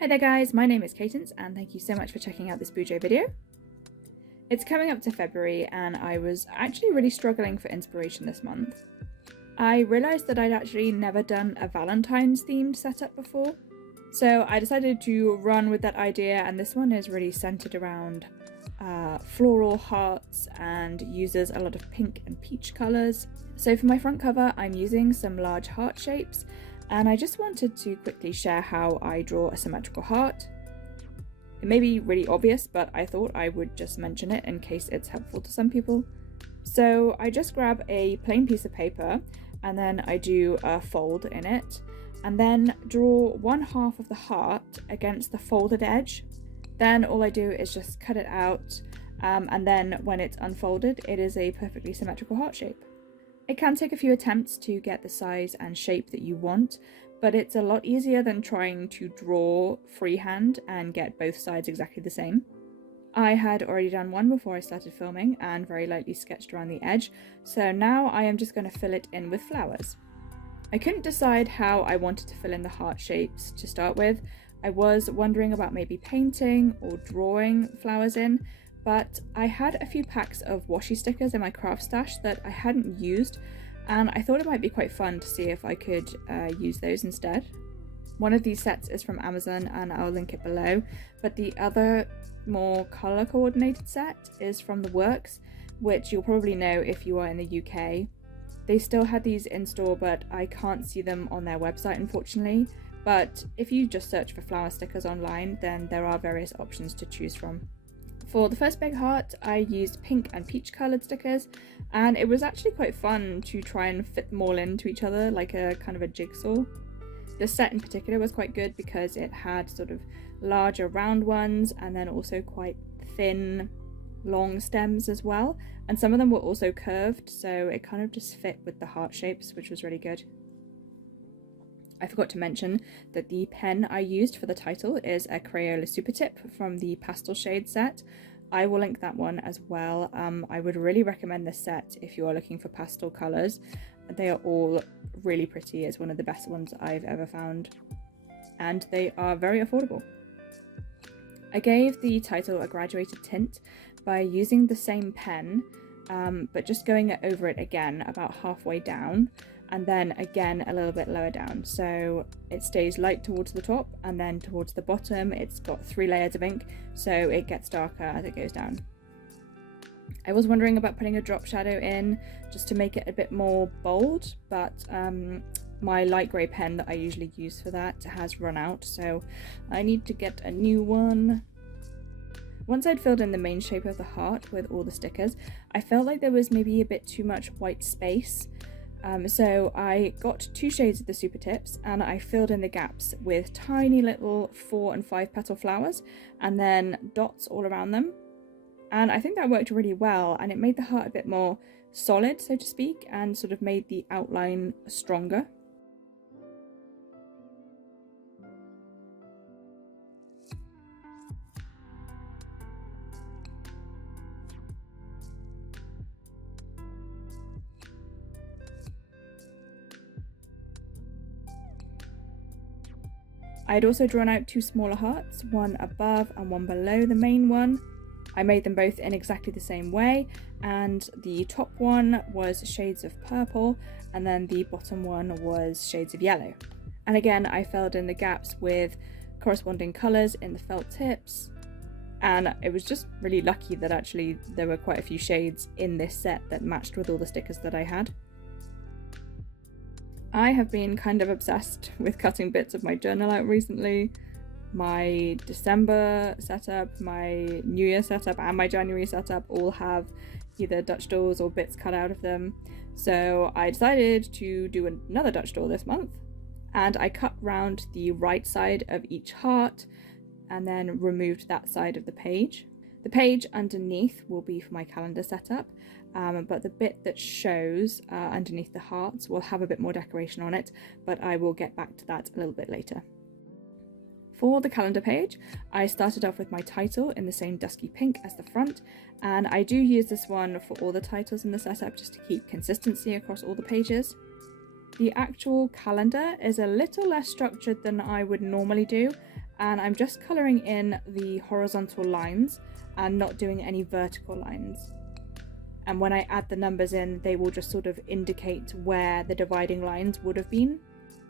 Hi there guys, my name is Cadence and thank you so much for checking out this bujo video. It's coming up to February and I was actually really struggling for inspiration this month. I realised that I'd actually never done a Valentine's themed setup before, so I decided to run with that idea, and this one is really centred around floral hearts and uses a lot of pink and peach colours. So for my front cover I'm using some large heart shapes, and I just wanted to quickly share how I draw a symmetrical heart. It may be really obvious, but I thought I would just mention it in case it's helpful to some people. So I just grab a plain piece of paper and then I do a fold in it, and then draw one half of the heart against the folded edge. Then all I do is just cut it out, and then when it's unfolded it is a perfectly symmetrical heart shape. It can take a few attempts to get the size and shape that you want, but it's a lot easier than trying to draw freehand and get both sides exactly the same. I had already done one before I started filming and very lightly sketched around the edge, so now I am just going to fill it in with flowers. I couldn't decide how I wanted to fill in the heart shapes to start with. I was wondering about maybe painting or drawing flowers in, but I had a few packs of washi stickers in my craft stash that I hadn't used, and I thought it might be quite fun to see if I could use those instead. One of these sets is from Amazon and I'll link it below, but the other more colour coordinated set is from The Works, which you'll probably know if you are in the UK. They still had these in store, but I can't see them on their website unfortunately, but if you just search for flower stickers online then there are various options to choose from. For the first big heart I used pink and peach coloured stickers, and it was actually quite fun to try and fit them all into each other like a kind of a jigsaw. This set in particular was quite good because it had sort of larger round ones and then also quite thin long stems as well, and some of them were also curved, so it kind of just fit with the heart shapes, which was really good. I forgot to mention that the pen I used for the title is a Crayola Super Tip from the Pastel Shade set. I will link that one as well. I would really recommend this set if you are looking for pastel colours. They are all really pretty. It's one of the best ones I've ever found, and they are very affordable. I gave the title a graduated tint by using the same pen, but just going over it again about halfway down, and then again a little bit lower down, so it stays light towards the top, and then towards the bottom it's got 3 layers of ink, so it gets darker as it goes down. I was wondering about putting a drop shadow in just to make it a bit more bold, but my light grey pen that I usually use for that has run out, so I need to get a new one. Once I'd filled in the main shape of the heart with all the stickers, I felt like there was maybe a bit too much white space. So I got 2 shades of the Super Tips and I filled in the gaps with tiny little 4 and 5 petal flowers and then dots all around them. And I think that worked really well, and it made the heart a bit more solid, so to speak, and sort of made the outline stronger. I had also drawn out 2 smaller hearts, one above and one below the main one. I made them both in exactly the same way, and the top one was shades of purple and then the bottom one was shades of yellow. And again I filled in the gaps with corresponding colours in the felt tips, and it was just really lucky that actually there were quite a few shades in this set that matched with all the stickers that I had. I have been kind of obsessed with cutting bits of my journal out recently. My December setup, my New Year setup and my January setup all have either Dutch doors or bits cut out of them. So I decided to do another Dutch door this month, and I cut round the right side of each heart and then removed that side of the page. The page underneath will be for my calendar setup, but the bit that shows underneath the hearts will have a bit more decoration on it, but I will get back to that a little bit later. For the calendar page, I started off with my title in the same dusky pink as the front, and I do use this one for all the titles in the setup just to keep consistency across all the pages. The actual calendar is a little less structured than I would normally do, and I'm just colouring in the horizontal lines and not doing any vertical lines. And when I add the numbers in, they will just sort of indicate where the dividing lines would have been.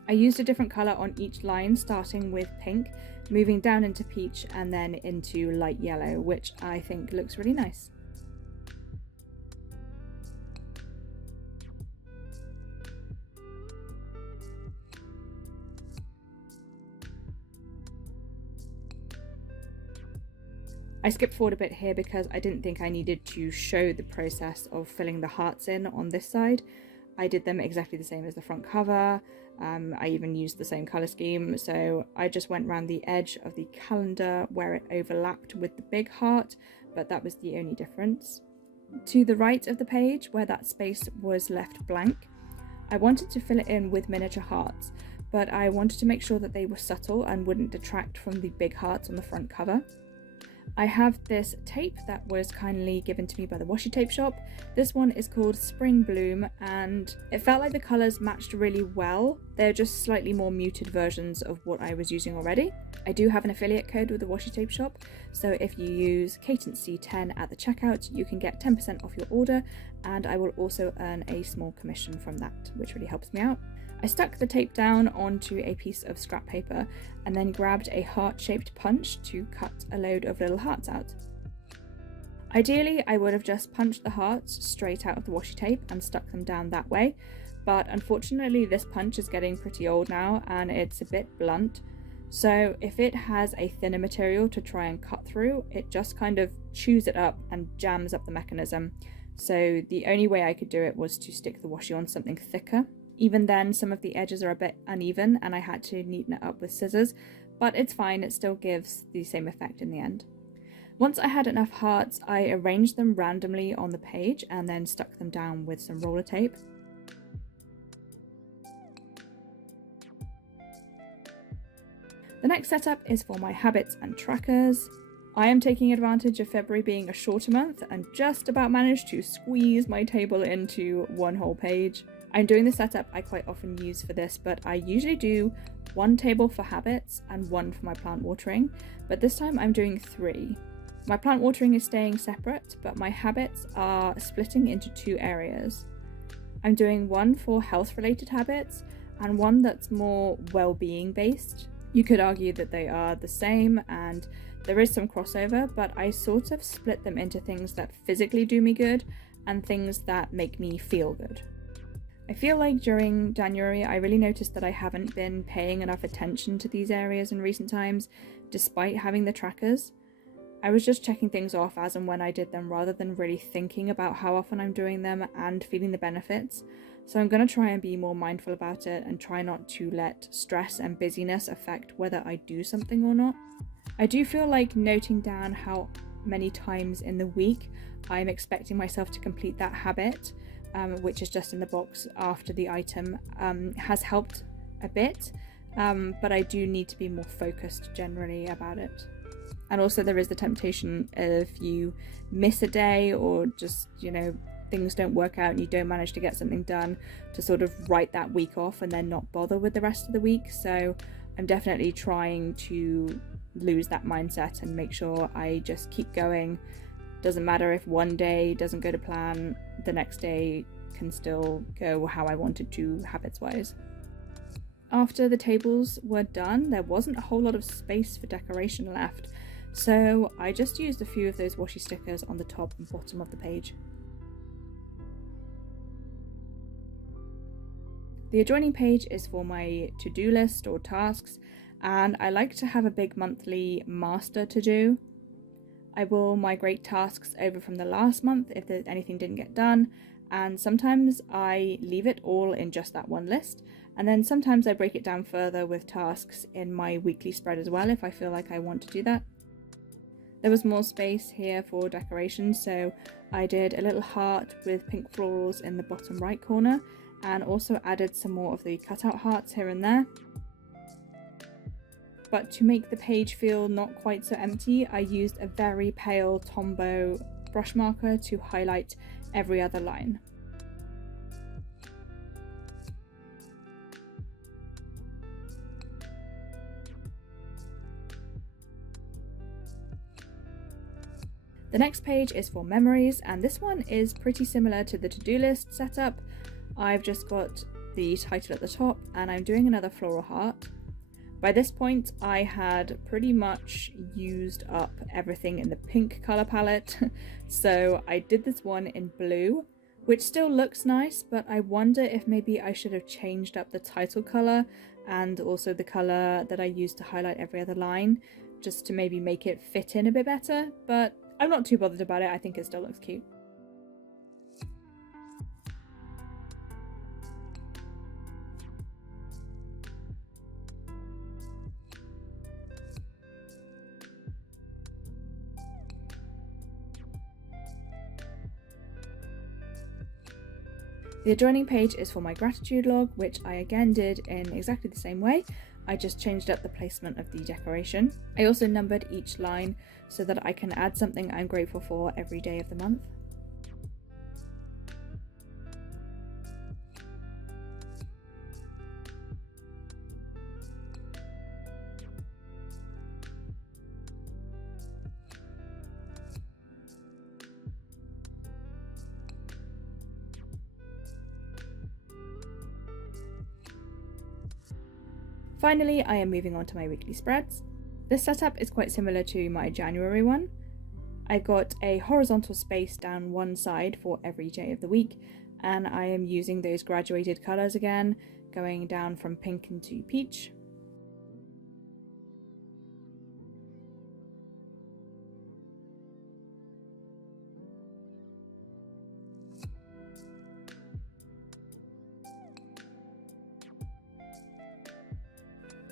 I used a different colour on each line, starting with pink, moving down into peach and then into light yellow, which I think looks really nice. I skipped forward a bit here because I didn't think I needed to show the process of filling the hearts in on this side. I did them exactly the same as the front cover. I even used the same colour scheme, so I just went around the edge of the calendar where it overlapped with the big heart, but that was the only difference. To the right of the page, where that space was left blank, I wanted to fill it in with miniature hearts, but I wanted to make sure that they were subtle and wouldn't detract from the big hearts on the front cover. I have this tape that was kindly given to me by the Washi tape shop. This one is called Spring Bloom, and it felt like the colours matched really well. They're just slightly more muted versions of what I was using already. I do have an affiliate code with the Washi tape shop, so if you use CadenceC10 at the checkout, you can get 10% off your order, and I will also earn a small commission from that, which really helps me out. I stuck the tape down onto a piece of scrap paper and then grabbed a heart-shaped punch to cut a load of little hearts out. Ideally, I would have just punched the hearts straight out of the washi tape and stuck them down that way, but unfortunately this punch is getting pretty old now and it's a bit blunt, so if it has a thinner material to try and cut through, it just kind of chews it up and jams up the mechanism. So the only way I could do it was to stick the washi on something thicker. Even then, some of the edges are a bit uneven and I had to neaten it up with scissors, but it's fine, it still gives the same effect in the end. Once I had enough hearts, I arranged them randomly on the page and then stuck them down with some roller tape. The next setup is for my habits and trackers. I am taking advantage of February being a shorter month and just about managed to squeeze my table into one whole page. I'm doing the setup I quite often use for this, but I usually do one table for habits and one for my plant watering, but this time I'm doing 3. My plant watering is staying separate, but my habits are splitting into 2 areas. I'm doing one for health related habits and one that's more well-being based. You could argue that they are the same and there is some crossover, but I sort of split them into things that physically do me good and things that make me feel good. I feel like during January I really noticed that I haven't been paying enough attention to these areas in recent times, despite having the trackers. I was just checking things off as and when I did them rather than really thinking about how often I'm doing them and feeling the benefits. So I'm going to try and be more mindful about it and try not to let stress and busyness affect whether I do something or not. I do feel like noting down how many times in the week I'm expecting myself to complete that habit, which is just in the box after the item, has helped a bit, but I do need to be more focused generally about it. And also there is the temptation if you miss a day or just, things don't work out and you don't manage to get something done, to sort of write that week off and then not bother with the rest of the week. So I'm definitely trying to lose that mindset and make sure I just keep going. Doesn't matter if one day doesn't go to plan, the next day can still go how I wanted to habits wise. After the tables were done, there wasn't a whole lot of space for decoration left, so I just used a few of those washi stickers on the top and bottom of the page. The adjoining page is for my to-do list or tasks, and I like to have a big monthly master to-do. I will migrate tasks over from the last month if anything didn't get done, and sometimes I leave it all in just that one list, and then sometimes I break it down further with tasks in my weekly spread as well if I feel like I want to do that. There was more space here for decoration, so I did a little heart with pink florals in the bottom right corner and also added some more of the cutout hearts here and there. But to make the page feel not quite so empty, I used a very pale Tombow brush marker to highlight every other line. The next page is for memories, and this one is pretty similar to the to-do list setup. I've just got the title at the top and I'm doing another floral heart. By this point I had pretty much used up everything in the pink colour palette, so I did this one in blue, which still looks nice, but I wonder if maybe I should have changed up the title colour and also the colour that I used to highlight every other line, just to maybe make it fit in a bit better, but I'm not too bothered about it. I think it still looks cute. The adjoining page is for my gratitude log, which I again did in exactly the same way. I just changed up the placement of the decoration. I also numbered each line so that I can add something I'm grateful for every day of the month. Finally, I am moving on to my weekly spreads. This setup is quite similar to my January one. I got a horizontal space down one side for every day of the week, and I am using those graduated colours again, going down from pink into peach.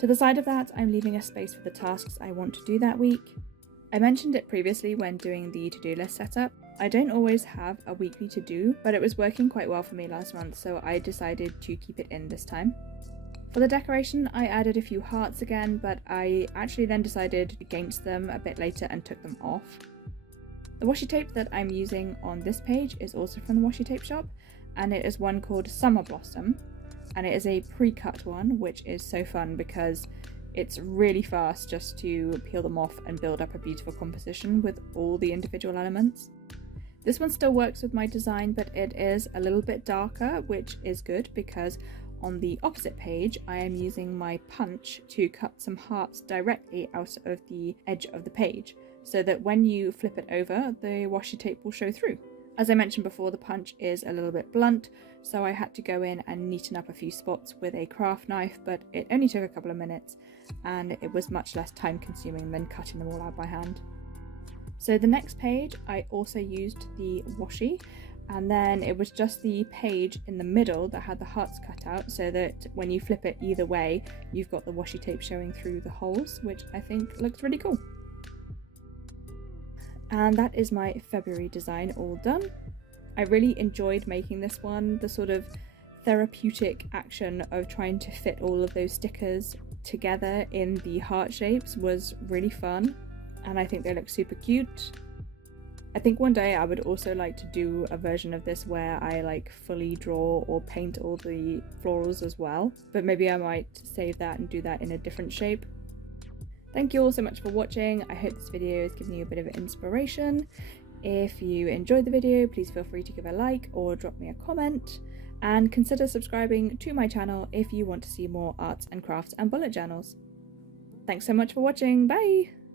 To the side of that, I'm leaving a space for the tasks I want to do that week. I mentioned it previously when doing the to-do list setup. I don't always have a weekly to-do, but it was working quite well for me last month, so I decided to keep it in this time. For the decoration, I added a few hearts again, but I actually then decided against them a bit later and took them off. The washi tape that I'm using on this page is also from the washi tape shop, and it is one called Summer Blossom. And it is a pre-cut one, which is so fun because it's really fast just to peel them off and build up a beautiful composition with all the individual elements. This one still works with my design, but it is a little bit darker, which is good because on the opposite page I am using my punch to cut some hearts directly out of the edge of the page, so that when you flip it over, the washi tape will show through. As I mentioned before, the punch is a little bit blunt, so I had to go in and neaten up a few spots with a craft knife, but it only took a couple of minutes and it was much less time consuming than cutting them all out by hand. So the next page I also used the washi, and then it was just the page in the middle that had the hearts cut out, so that when you flip it either way you've got the washi tape showing through the holes, which I think looks really cool. And that is my February design all done. I really enjoyed making this one. The sort of therapeutic action of trying to fit all of those stickers together in the heart shapes was really fun, and I think they look super cute. I think one day I would also like to do a version of this where I like fully draw or paint all the florals as well, but maybe I might save that and do that in a different shape. Thank you all so much for watching. I hope this video has given you a bit of inspiration. If you enjoyed the video, please feel free to give a like or drop me a comment, and consider subscribing to my channel if you want to see more arts and crafts and bullet journals. Thanks so much for watching. Bye!